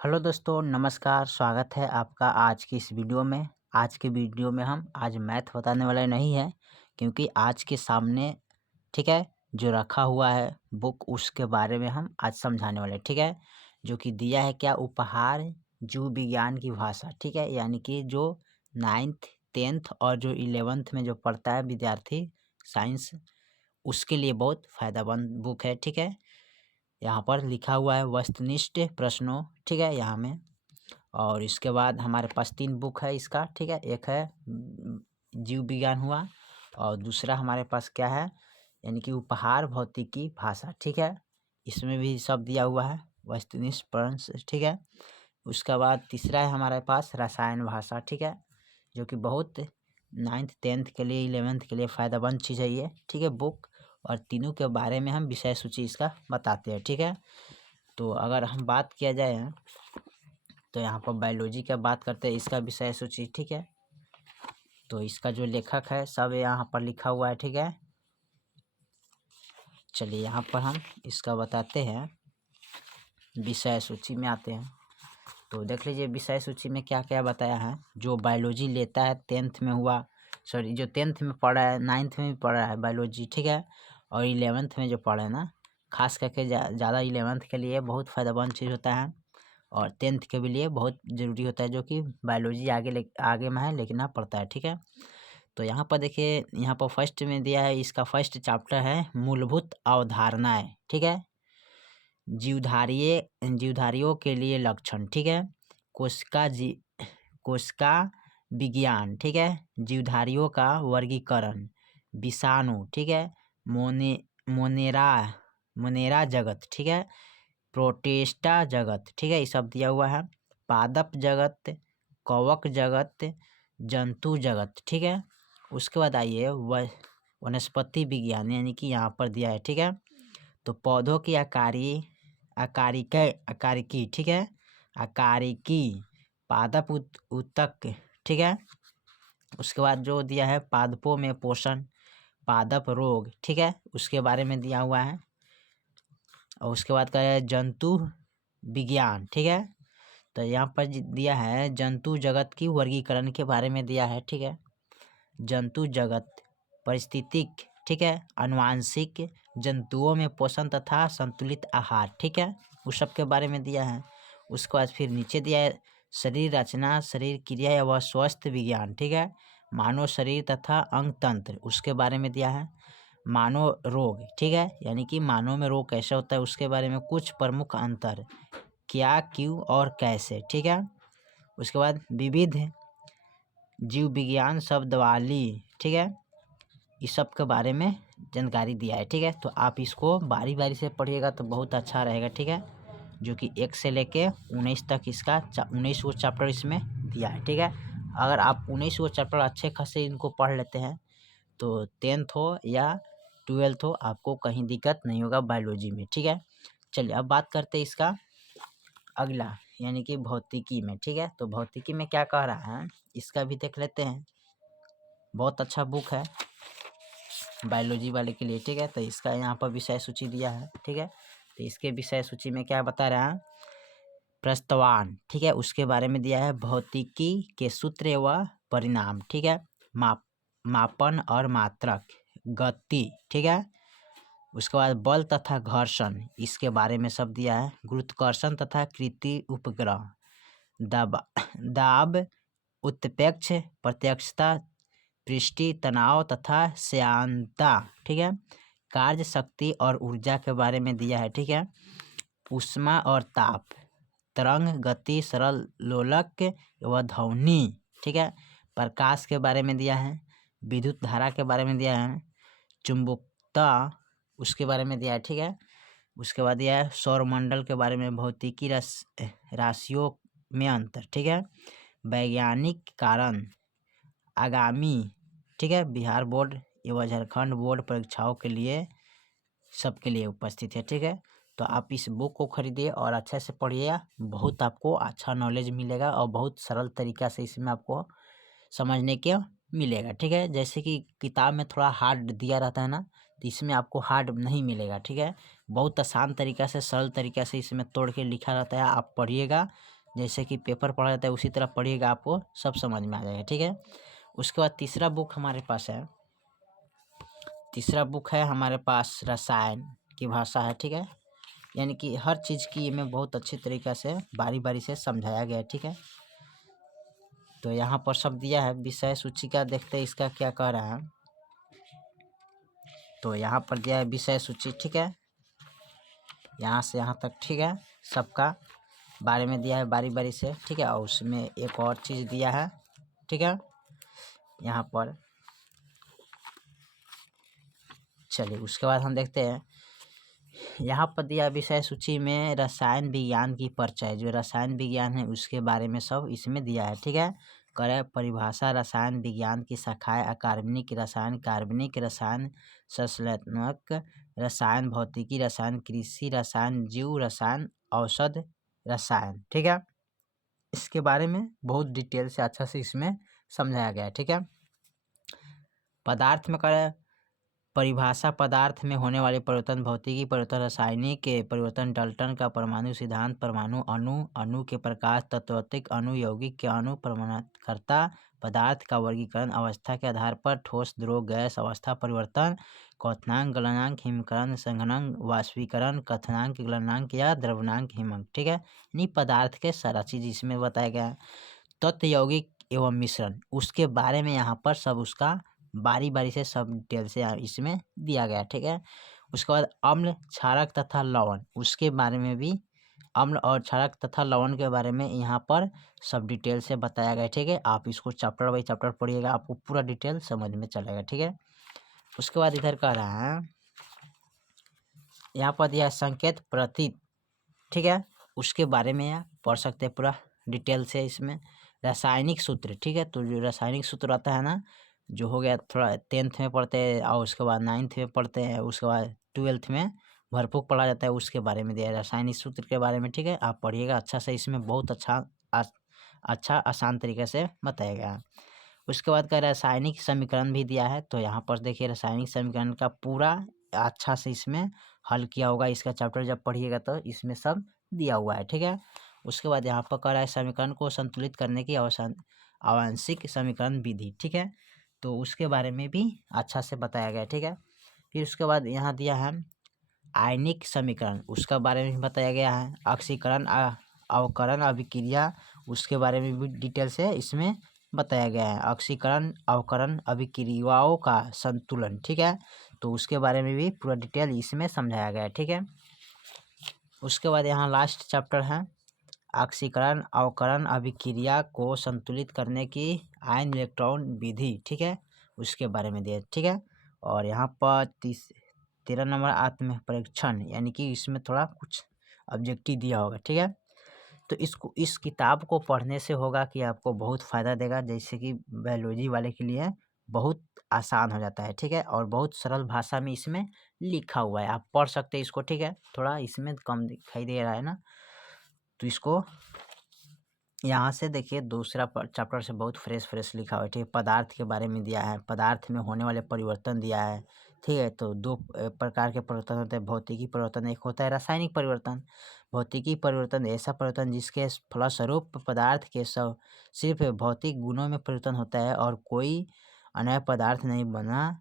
Hello दोस्तों, नमस्कार। स्वागत है आपका आज की इस वीडियो में। आज के वीडियो में हम आज मैथ बताने वाले नहीं हैं, क्योंकि आज के सामने ठीक है जो रखा हुआ है बुक, उसके बारे में हम आज समझाने वाले हैं। ठीक है, जो कि दिया है क्या, उपहार जीव विज्ञान की भाषा। ठीक है, यानी कि जो 9th 10th और जो 11th में जो पढ़ता है विद्यार्थी साइंस, उसके लिए बहुत फ़ायदेमंद बुक है। ठीक है, यहाँ पर लिखा हुआ है वस्तुनिष्ठ प्रश्नों। ठीक है, यहाँ में। और इसके बाद हमारे पास 3 बुक है इसका। ठीक है, एक है जीव विज्ञान हुआ, और दूसरा हमारे पास क्या है, यानी कि उपहार भौतिकी भाषा। ठीक है, इसमें भी सब दिया हुआ है वस्तुनिष्ठ प्रश्न। ठीक है, उसके बाद तीसरा है हमारे पास रसायन भाषा। ठीक है, जो कि बहुत 9th 10th के लिए 11th के लिए फ़ायदेमंद चीज़ है ये। ठीक है, बुक। और तीनों के बारे में हम विषय सूची इसका बताते हैं। ठीक है, तो अगर हम बात किया जाए तो यहाँ पर बायोलॉजी का बात करते हैं, इसका विषय सूची। ठीक है, तो इसका जो लेखक है सब यहाँ पर लिखा हुआ है। ठीक है, चलिए यहाँ पर हम इसका बताते हैं। विषय सूची में आते हैं तो देख लीजिए विषय सूची में क्या क्या बताया है। जो बायोलॉजी लेता है 10th में हुआ, सॉरी जो 10th में पढ़ा है 9th में भी पढ़ रहा है बायोलॉजी। ठीक है, और 11th में जो पढ़े ना, खास करके ज़्यादा 11th के लिए बहुत फ़ायदेमंद चीज़ होता है, और 10th के भी लिए बहुत ज़रूरी होता है, जो कि बायोलॉजी आगे में है लेकिन ना पढ़ता है। ठीक है, तो यहाँ पर देखिए, यहाँ पर फर्स्ट में दिया है, इसका फर्स्ट चैप्टर है मूलभूत अवधारणाएँ। ठीक है, जीवधारियों के लिए लक्षण। ठीक है, कोशिका विज्ञान। ठीक है, जीवधारियों का वर्गीकरण, विषाणु। ठीक है, मोनेरा मोनेरा जगत। ठीक है, प्रोटिस्टा जगत। ठीक है, ये सब दिया हुआ है। पादप जगत, कवक जगत, जंतु जगत। ठीक है, उसके बाद आइए वनस्पति विज्ञान, यानी कि यहाँ पर दिया है। ठीक है, तो पौधों की आकारिकी। ठीक है, आकारिकी, पादप ऊतक। ठीक है, उसके बाद जो दिया है पादपों में पोषण, पादप रोग। ठीक है, उसके बारे में दिया हुआ है। और उसके बाद का है जंतु विज्ञान। ठीक है, तो यहाँ पर दिया है जंतु जगत की वर्गीकरण के बारे में दिया है। ठीक है, जंतु जगत पारिस्थितिक। ठीक है, आनुवांशिक, जंतुओं में पोषण तथा संतुलित आहार। ठीक है, उस सब के बारे में दिया है। उसके बाद फिर नीचे दिया है शरीर रचना, शरीर क्रिया एवं स्वास्थ्य विज्ञान। ठीक है, मानव शरीर तथा अंग तंत्र, उसके बारे में दिया है। मानव रोग। ठीक है, यानी कि मानव में रोग कैसे होता है उसके बारे में कुछ प्रमुख अंतर, क्या, क्यों और कैसे। ठीक है, उसके बाद विविध जीव विज्ञान शब्दावली। ठीक है, इस सब के बारे में जानकारी दिया है। ठीक है, तो आप इसको बारी बारी से पढ़िएगा तो बहुत अच्छा रहेगा। ठीक है, जो कि 1 से लेके 19 तक इसका 19 चैप्टर इसमें दिया है। ठीक है, अगर आप 19 चैप्टर अच्छे खासे इनको पढ़ लेते हैं तो 10th हो या 12th हो, आपको कहीं दिक्कत नहीं होगा बायोलॉजी में। ठीक है, चलिए अब बात करते हैं इसका अगला, यानी कि भौतिकी में। ठीक है, तो भौतिकी में क्या कह रहा है इसका भी देख लेते हैं। बहुत अच्छा बुक है बायोलॉजी वाले के लिए। ठीक है, तो इसका यहाँ पर विषय सूची दिया है। ठीक है, तो इसके विषय सूची में क्या बता रहा है, प्रस्तावन। ठीक है, उसके बारे में दिया है भौतिकी के सूत्र व परिणाम। ठीक है, मापन और मात्रक, गति। ठीक है, उसके बाद बल तथा घर्षण, इसके बारे में सब दिया है। गुरुत्वाकर्षण तथा कृति उपग्रह, दाब, उत्प्रेक्ष, प्रत्यक्षता, पृष्ठीय तनाव तथा श्यानता। ठीक है, कार्य शक्ति और ऊर्जा के बारे में दिया है। ठीक है, ऊष्मा और ताप, तरंग, गति, सरल लोलक व ध्वनि। ठीक है, प्रकाश के बारे में दिया है। विद्युत धारा के बारे में दिया है। चुंबकता, उसके बारे में दिया है। ठीक है, उसके बाद दिया है सौरमंडल के बारे में, भौतिकी राशियों में अंतर। ठीक है, वैज्ञानिक कारण, आगामी। ठीक है, बिहार बोर्ड एवं झारखंड बोर्ड परीक्षाओं के लिए सबके लिए उपस्थित है। ठीक है, तो आप इस बुक को खरीदिए और अच्छे से पढ़िए, बहुत आपको अच्छा नॉलेज मिलेगा और बहुत सरल तरीका से इसमें आपको समझने के मिलेगा। ठीक है, जैसे कि किताब में थोड़ा हार्ड दिया रहता है ना, तो इसमें आपको हार्ड नहीं मिलेगा। ठीक है, बहुत आसान तरीका से, सरल तरीका से इसमें तोड़ के लिखा रहता है। आप पढ़िएगा, जैसे कि पेपर पढ़ा जाता है उसी तरह पढ़िएगा, आपको सब समझ में आ जाएगा, ठीक है। उसके बाद तीसरा बुक हमारे पास है, तीसरा बुक है हमारे पास रसायन की भाषा है, ठीक है। यानी कि हर चीज़ की में बहुत अच्छी तरीक़ा से बारी बारी से समझाया गया है, ठीक है। तो यहाँ पर सब दिया है। विषय सूची का देखते हैं इसका क्या कह रहा है। तो यहाँ पर दिया है विषय सूची, ठीक है, यहाँ से यहाँ तक, ठीक है। सबका बारे में दिया है बारी बारी से, ठीक है। और उसमें एक और चीज़ दिया है, ठीक है। यहाँ पर चलिए उसके बाद हम देखते हैं, यहाँ पर दिया विषय सूची में रसायन विज्ञान की परिचय, जो रसायन विज्ञान है उसके बारे में सब इसमें दिया है, ठीक है। करे परिभाषा, रसायन विज्ञान की शाखाएं अकार्बनिक रसायन, कार्बनिक रसायन, संश्लेषणात्मक रसायन, भौतिकी रसायन, कृषि रसायन, जीव रसायन, औषध रसायन, ठीक है। इसके बारे में बहुत डिटेल से अच्छा से इसमें समझाया गया है, ठीक है। पदार्थ में करे परिभाषा, पदार्थ में होने वाले परिवर्तन, भौतिकी परिवर्तन, रासायनिक के परिवर्तन, डाल्टन का परमाणु सिद्धांत, परमाणु अणु, अणु के प्रकाश, तत्वोत्तिक अणु, यौगिक के अणु, परमाणुकर्ता, पदार्थ का वर्गीकरण, अवस्था के आधार पर ठोस, द्रव, गैस अवस्था परिवर्तन, क्वथनांक, गलनांक, हिमकरण, संघनक, वाष्पीकरण, कथनांक, गलनांक या द्रवनांक, हिमक, ठीक है। यानी पदार्थ के सारा चीज़ इसमें बताया गया है। तत्व, यौगिक एवं मिश्रण, उसके बारे में यहाँ पर सब उसका बारी बारी से सब डिटेल से इसमें दिया गया, ठीक है। उसके बाद अम्ल, क्षारक तथा लवण, उसके बारे में भी, अम्ल और क्षारक तथा लवण के बारे में यहाँ पर सब डिटेल से बताया गया, ठीक है। आप इसको चैप्टर बाई चैप्टर पढ़िएगा, आपको पूरा डिटेल समझ में चलेगा, ठीक है। उसके बाद इधर कह रहा है, यहाँ पर दिया संकेत प्रतीक, ठीक है, उसके बारे में आप पढ़ सकते हैं पूरा डिटेल से इसमें। रासायनिक सूत्र, ठीक है, तो जो रासायनिक सूत्र आता है ना, जो हो गया थोड़ा 10th में पढ़ते हैं और उसके बाद 9th में पढ़ते हैं, उसके बाद 12th में भरपूर पढ़ा जाता है, उसके बारे में दिया है रासायनिक सूत्र के बारे में, ठीक है। आप पढ़िएगा अच्छा से, इसमें बहुत अच्छा आसान तरीके से बताया गया है। उसके बाद का रासायनिक समीकरण भी दिया है। तो यहाँ पर देखिए रासायनिक समीकरण का पूरा अच्छा से इसमें हल किया होगा, इसका चैप्टर जब पढ़िएगा तो इसमें सब दिया हुआ है, ठीक है। उसके बाद यहाँ पर कह रहा है समीकरण को संतुलित करने की आंशिक समीकरण विधि, ठीक है, तो उसके बारे में भी अच्छा से बताया गया है, ठीक है। फिर उसके बाद यहाँ दिया है आयनिक समीकरण, उसका बारे में भी बताया गया है। ऑक्सीकरण, अवकरण, अभिक्रिया, उसके बारे में भी डिटेल से इसमें बताया गया है। ऑक्सीकरण, अवकरण, अभिक्रियाओं का संतुलन, ठीक है, तो उसके बारे में भी पूरा डिटेल इसमें समझाया गया है, ठीक है। उसके बाद यहाँ लास्ट चैप्टर है ऑक्सीकरण, अवकरण, अभिक्रिया को संतुलित करने की आयन इलेक्ट्रॉन विधि, ठीक है, उसके बारे में दिया, ठीक है। और यहाँ पर 13 नंबर आत्म परीक्षण, यानी कि इसमें थोड़ा कुछ ऑब्जेक्टिव दिया होगा, ठीक है। तो इस किताब को पढ़ने से होगा कि आपको बहुत फ़ायदा देगा, जैसे कि बायोलॉजी वाले के लिए बहुत आसान हो जाता है, ठीक है, और बहुत सरल भाषा में इसमें लिखा हुआ है, आप पढ़ सकते हैं इसको, ठीक है। थोड़ा इसमें कम दिखाई दे रहा है ना, तो इसको यहाँ से देखिए दूसरा चैप्टर से बहुत फ्रेश लिखा हुआ है, ठीक है। पदार्थ के बारे में दिया है, पदार्थ में होने वाले परिवर्तन दिया है, ठीक है। तो दो प्रकार के परिवर्तन होते हैं, भौतिकी परिवर्तन, एक होता है रासायनिक परिवर्तन। भौतिकी परिवर्तन ऐसा परिवर्तन जिसके फलस्वरूप पदार्थ के सिर्फ भौतिक गुणों में परिवर्तन होता है और कोई अन्य पदार्थ नहीं बना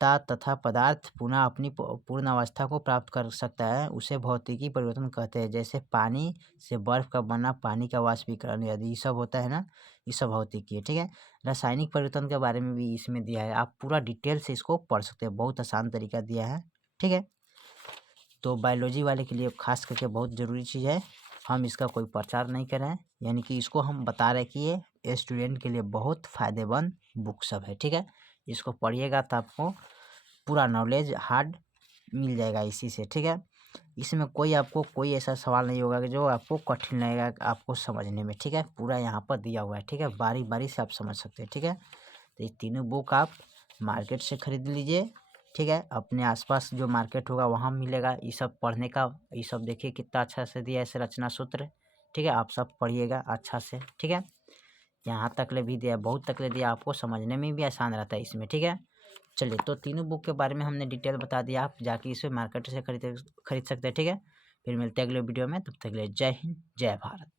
तथा पदार्थ पुनः अपनी पूर्ण अवस्था को प्राप्त कर सकता है, उसे भौतिकी परिवर्तन कहते हैं। जैसे पानी से बर्फ का बनना, पानी का वाष्पीकरण, यदि ये सब होता है ना, ये सब भौतिकी है, ठीक है। रासायनिक परिवर्तन के बारे में भी इसमें दिया है, आप पूरा डिटेल से इसको पढ़ सकते हैं, बहुत आसान तरीका दिया है, ठीक है। तो बायोलॉजी वाले के लिए खास करके बहुत ज़रूरी चीज़ है, हम इसका कोई प्रचार नहीं कर रहे हैं, यानी कि इसको हम बता रहे हैं कि ये स्टूडेंट के लिए बहुत फ़ायदेमंद बुक सब है, ठीक है। इसको पढ़िएगा तो आपको पूरा नॉलेज हार्ड मिल जाएगा इसी से, ठीक है। इसमें कोई ऐसा सवाल नहीं होगा कि जो आपको कठिन लगेगा आपको समझने में, ठीक है। पूरा यहाँ पर दिया हुआ है, ठीक है, बारी बारी से आप समझ सकते हैं, ठीक है। तो ये तीनों बुक आप मार्केट से खरीद लीजिए, ठीक है। अपने आसपास जो मार्केट होगा वहाँ मिलेगा ये सब पढ़ने का। ये सब देखिए कितना अच्छा से दिया है संरचना सूत्र, ठीक है, आप सब पढ़िएगा अच्छा से, ठीक है। यहाँ तक ले भी दिया, बहुत तक ले दिया, आपको समझने में भी आसान रहता है इसमें, ठीक है। चलिए, तो तीनों बुक के बारे में हमने डिटेल बता दिया, आप जाके इसे मार्केट से खरीद सकते हैं, ठीक है। फिर मिलते हैं अगले वीडियो में, तब तक के लिए जय हिंद, जय भारत।